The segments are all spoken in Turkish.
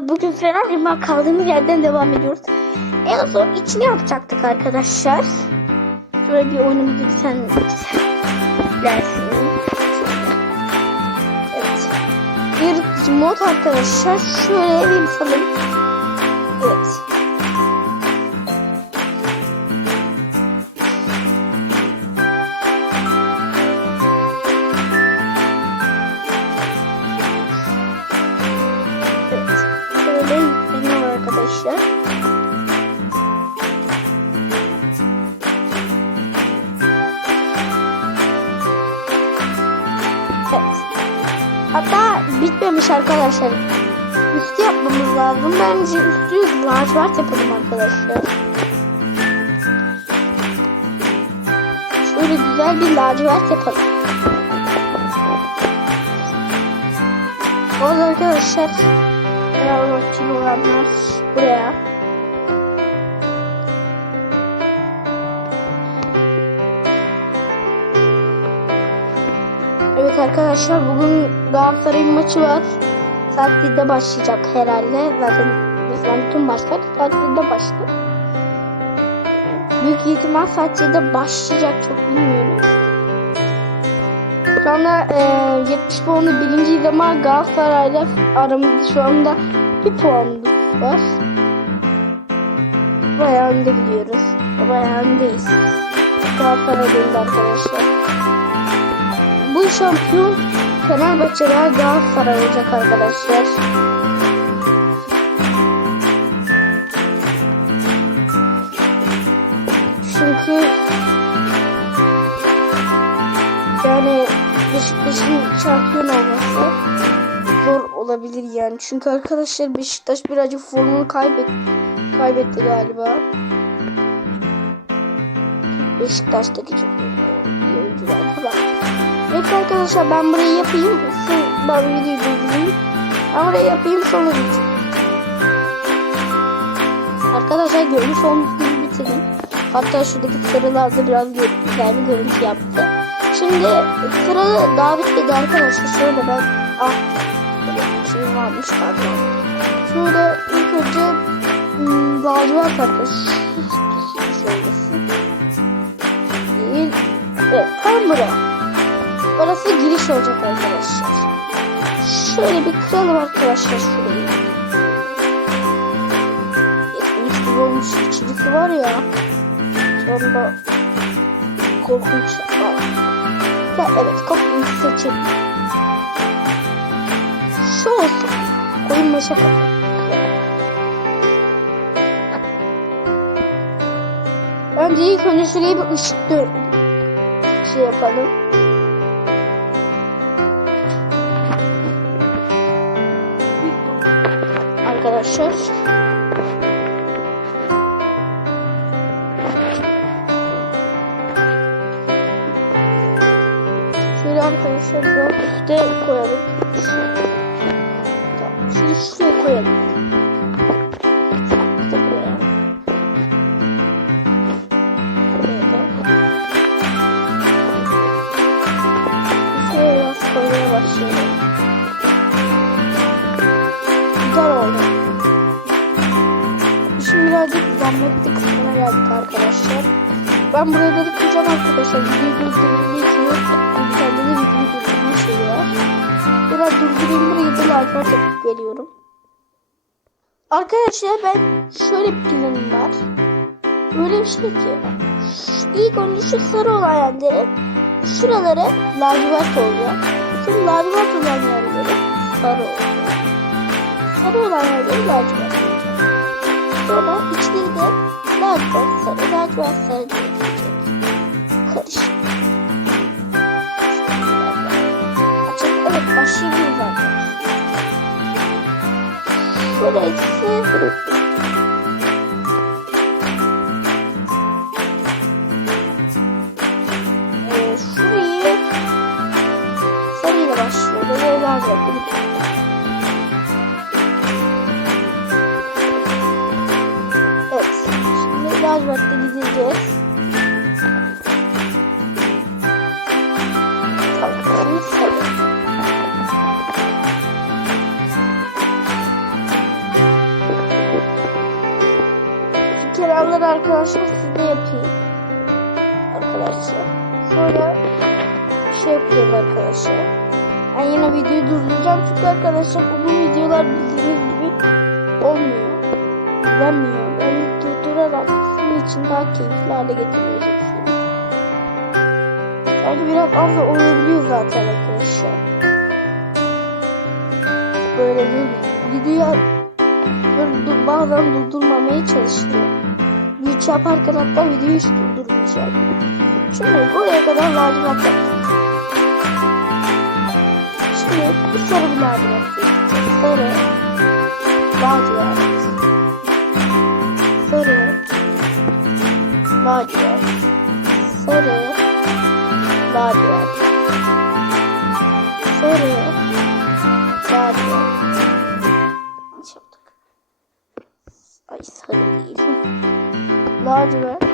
Bugün Fenerbahçe kaldığımız yerden devam ediyoruz. En son içini yapacaktık arkadaşlar. Şöyle bir oyunumuzu sen dersin. Evet. Bir mod arkadaşlar. Şöyle bir. Evet. Evet. Hatta bitmemiş arkadaşlar. Üstü yapmamız lazım. Bence üstü lacivert yapalım arkadaşlar. Şöyle güzel bir lacivert yapalım. Bu arkadaşlar Fenerbahçeli olanlar buraya arkadaşlar bugün Galatasaray'ın maçı var. Saat 1'de başlayacak herhalde. Zaten bizden bütün maçlar saat 1'de başladı. Büyük ihtimal saat 7'de başlayacak çok bilmiyorum. Şu anda e, 70 puanlı birinciyiz ama Galatasaray'la aramızda şu anda bir puanımız var. Bayağı önde gidiyoruz. Bayağı öndeyiz. Galatasaray arkadaşlar. Bu şampiyon Fenerbahçe veya Galatasaray olacak arkadaşlar. Çünkü yani Beşiktaş'ın şampiyon olması zor olabilir yani. Çünkü arkadaşlar Beşiktaş birazcık formunu kaybet kaybetti galiba. Beşiktaş'taki çok iyi oyuncular falan. Evet arkadaşlar ben burayı yapayım. Siz ben videoyu durdurayım. Ben burayı yapayım sonra bitireyim. Arkadaşlar görmüş olduğunuz gibi bitirdim. Hatta şuradaki sarılarda biraz gö- güzel bir görüntü yaptı. Şimdi sıra daha bitmedi arkadaşlar. Şöyle ben ah şey varmış pardon. Şurada ilk önce hmm, lacivert arkadaşlar. Şöyle. Evet tam buraya. Orası giriş olacak arkadaşlar. Şöyle bir kıralım arkadaşlar şurayı. Yetmiş gibi olmuş içerisi var ya. Sonra korkunç. Aa. Ya evet kopyayı seçelim. Şu olsun. Koyun meşe kapı. Önce ilk önce şuraya bir ışık şey yapalım. Arkadaşlar. Şöyle arkadaşlar biraz üstte koyalım. Şunu şuraya koyalım. Şuraya biraz koymaya başlayalım. Zahmetli kısmına geldik arkadaşlar. Ben buraya da kıracağım arkadaşlar. Videoyu durdurduğum için de videoyu durdurma şeyi var. Biraz durdurayım burayı da lacivert yapıp geliyorum. Arkadaşlar ben şöyle bir planım var. Böyle bir şey ki. İlk önce şu sarı olan yerleri şuraları lacivert olacak. Şimdi lacivert olan yerleri sarı olacak. Sarı olan yerleri lacivert. Sonra içleri de lacivert sarı, lacivert sarı diye geçecek. Karışık. Açık, evet başlayabiliriz arkadaşlar. Burası Ee, şurayı sarıyla başlıyor. Böyle lacivert gibi. Kenarları arkadaşlar sizde yapayım. Arkadaşlar. Sonra şey yapıyorum arkadaşlar. Ben yine videoyu durduracağım çünkü arkadaşlar uzun videolar bildiğiniz gibi olmuyor. Güvenmiyor. Ben durdurarak sizin için daha keyifli hale getiriyorum. Yani biraz az da olabiliyor zaten arkadaşlar. Böyle bir böyle dur- bazen durdurmamaya çalıştım. Güç yaparken hatta videoyu hiç durdurmayacağım. Şimdi buraya kadar lacivert yaptık. Şimdi bir sarı bir lacivert. Sarı, lacivert, sarı, lacivert, sarı, lacivert, sarı, lacivert. Yanlış yaptık. Ay sarı değil. Lacivert.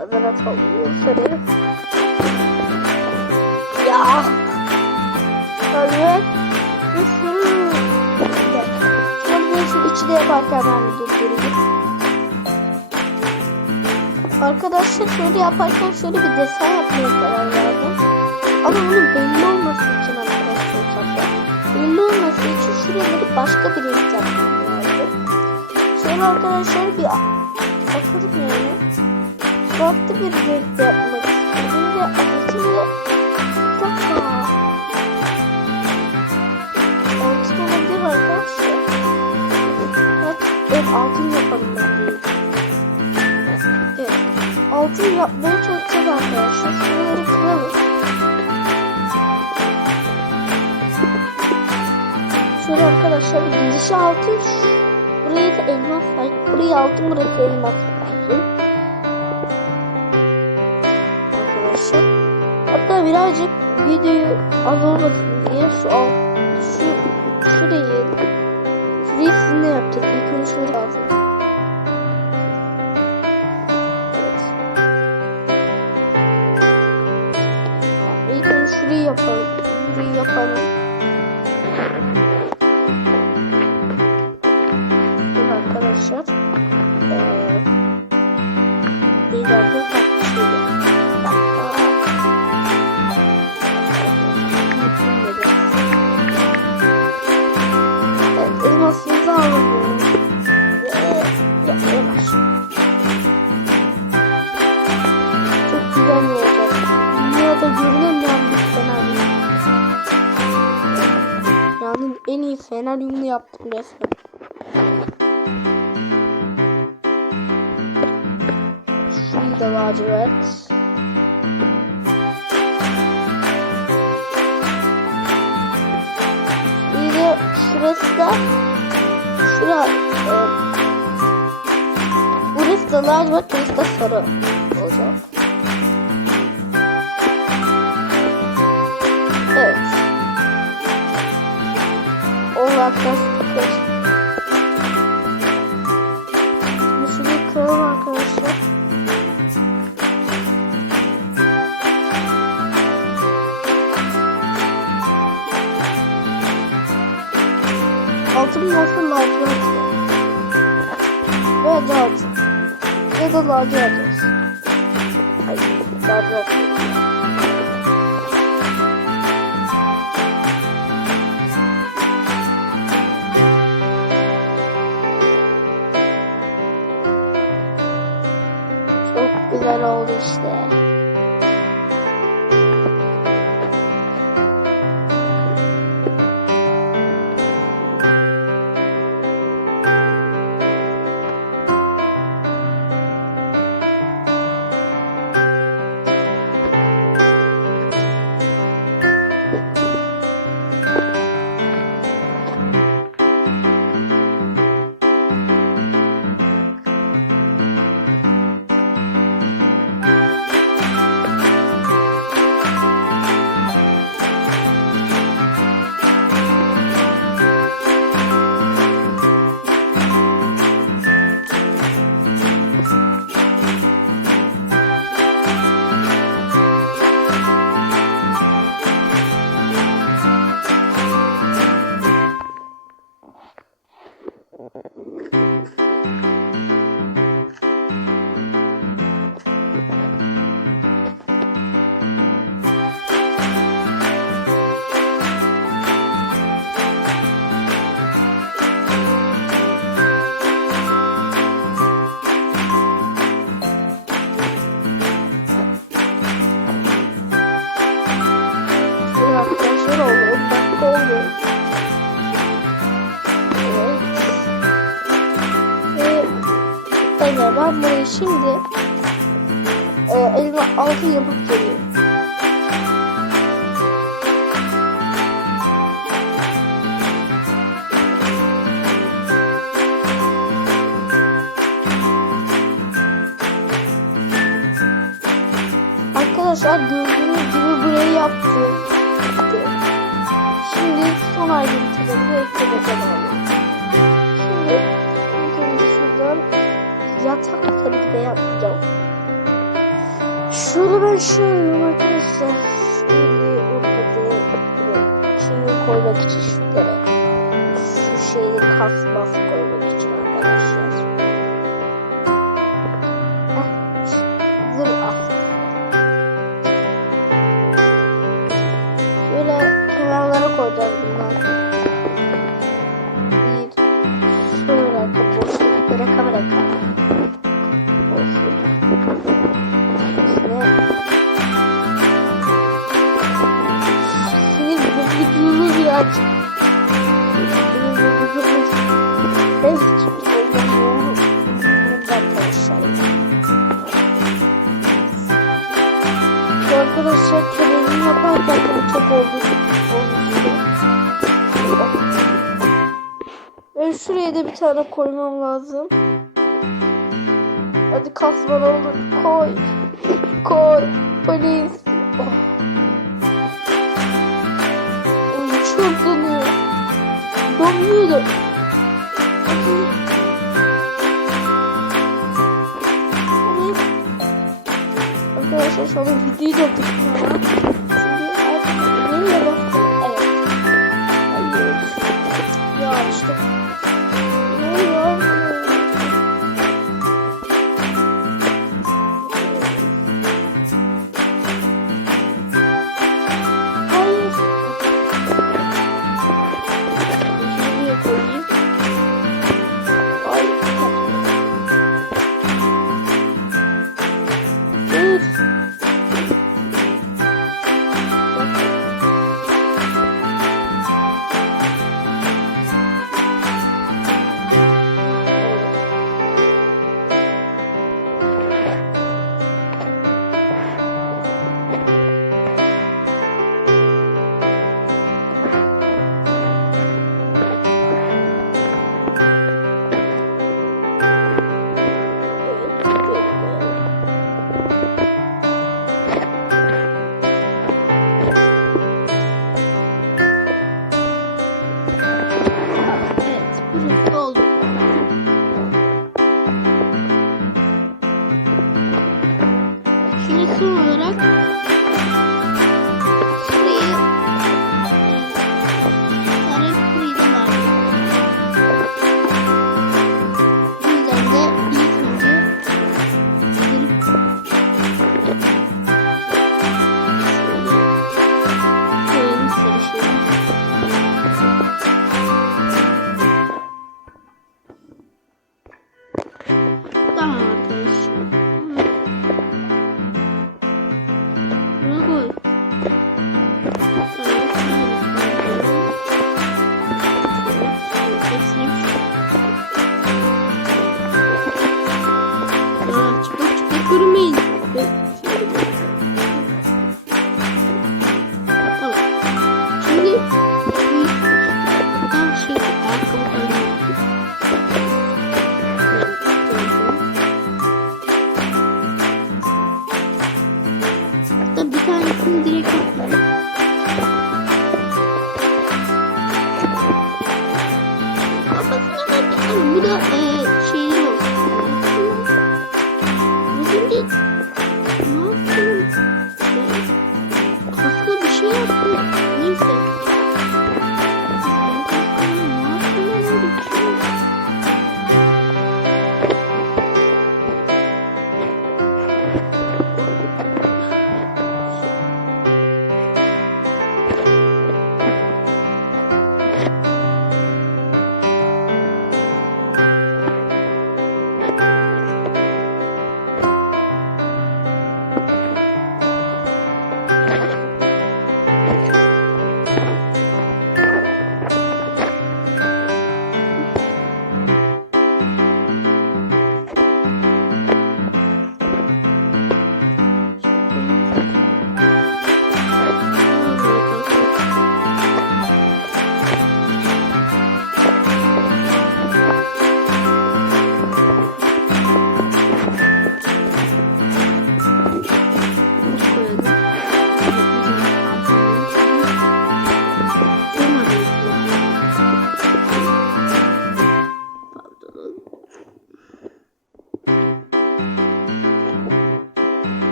Adana tavuğu sarı. Ya. Bir dakika. Şimdi şu içi de yaparken ben bir durdurayım. Arkadaşlar şöyle yaparken şöyle bir desen yapmaya karar verdim. Ama bunun belli olması için arkadaşlar uçakta. Belli olması için şuraları başka bir renk yapmam lazım. Şöyle arkadaşlar bir bakalım yani. Farklı bir renk yapmak istedim ve altını bir dakika. Altın olabilir arkadaşlar. Evet, altın yapalım ben de. Altın yapmaya çalışacağız arkadaşlar. Şuraları kıralım. Şöyle arkadaşlar girişi altın. Burayı da elmas var. Burayı altın burası elmas var. Arkadaşlar. Hatta birazcık videoyu az olmasın diye şu alt şu şurayı şurayı sizinle yaptık. İlk önce şurayı lazım. 嗯这个要把 en iyi feneryumunu yaptım resmen. Şurayı da lacivert. Bir de şurası da şura e, burası da lacivert burası da sarı olacak. Şimdi şurayı kıralım arkadaşlar. Altın olsun lacivert. Ve altın. Ya da lacivert olsun. Hayır, lacivert Ve ben buraya şimdi e, elime altın yapıp geliyorum. şöyle yapacağım. Şunu ben şöyle arkadaşlar. Şimdi olmadı. Şeyi koymak için. Şu şeyin kasması koymak için arkadaşlar. tane koymam lazım. Hadi kas bana olur. Koy. Koy. Polis. Oh. Ay, çok donuyor. Donuyor da. Arkadaşlar şu anda videoyu da bitirdim. you know,